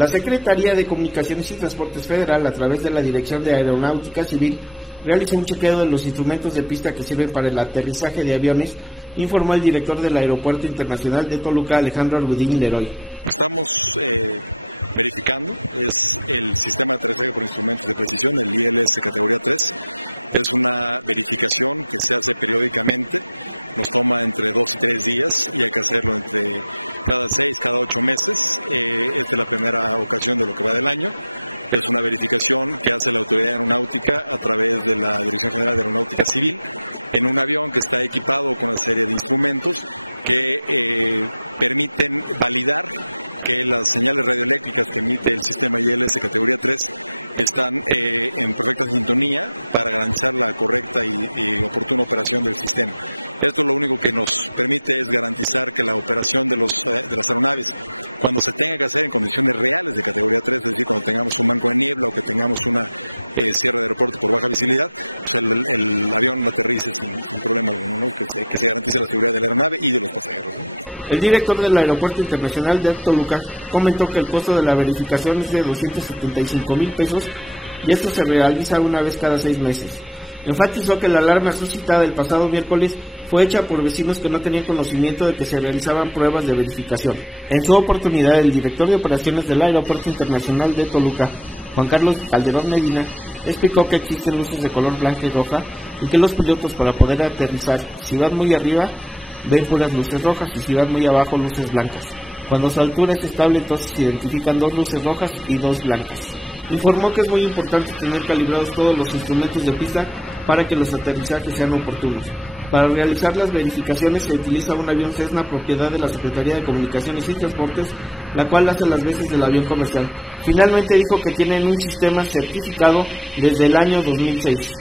La Secretaría de Comunicaciones y Transportes Federal, a través de la Dirección de Aeronáutica Civil, realizó un chequeo de los instrumentos de pista que sirven para el aterrizaje de aviones, informó el director del Aeropuerto Internacional de Toluca, Alejandro Argudín Leroy. Estamos verificando, es el sistema de aterrizaje por instrumentos de precisión, el ILS categoría 3. Es una verificación que se hace periódicamente, nos toma entre 2 y 3 días y hay que hacerlo entre cada 6, cada 8 meses. Esta es la primera ocasión de lo que va del año. Es una verificación que hace la Autoridad Aeronáutica a través de la Dirección General de Aeronáutica Civil en un avión que está equipado con una serie de instrumentos que permiten validar que las señales radioeléctricas que emite el sistema ILS categoría 3 están en perfecta sintonía para garantizar la correcta y oportuna operación del sistema. Esto lo único que nos permite es garantizar que la operación de las aeronaves, cuando se tenga que hacer en condiciones reales de categoría 3, es decir, cuando tengamos un banco de niebla o que tengamos una cierre de aeropuerto por baja visibilidad, pues el avión aterrice sin problema alguno, ¿no? Que se garantice la seguridad de la aeronave y de los pasajeros, ¿no? El director del Aeropuerto Internacional de Toluca comentó que el costo de la verificación es de 275,000 pesos y esto se realiza una vez cada 6 meses. Enfatizó que la alarma suscitada el pasado miércoles fue hecha por vecinos que no tenían conocimiento de que se realizaban pruebas de verificación. En su oportunidad, el director de operaciones del Aeropuerto Internacional de Toluca, Juan Carlos Calderón Medina, explicó que existen luces de color blanca y roja y que los pilotos, para poder aterrizar, si van muy arriba, ven puras luces rojas y si van muy abajo, luces blancas. Cuando su altura es estable, entonces se identifican 2 luces rojas y 2 blancas. Informó que es muy importante tener calibrados todos los instrumentos de pista para que los aterrizajes sean oportunos. Para realizar las verificaciones se utiliza un avión Cessna propiedad de la Secretaría de Comunicaciones y Transportes, la cual hace las veces del avión comercial. Finalmente dijo que tienen un sistema certificado desde el año 2006.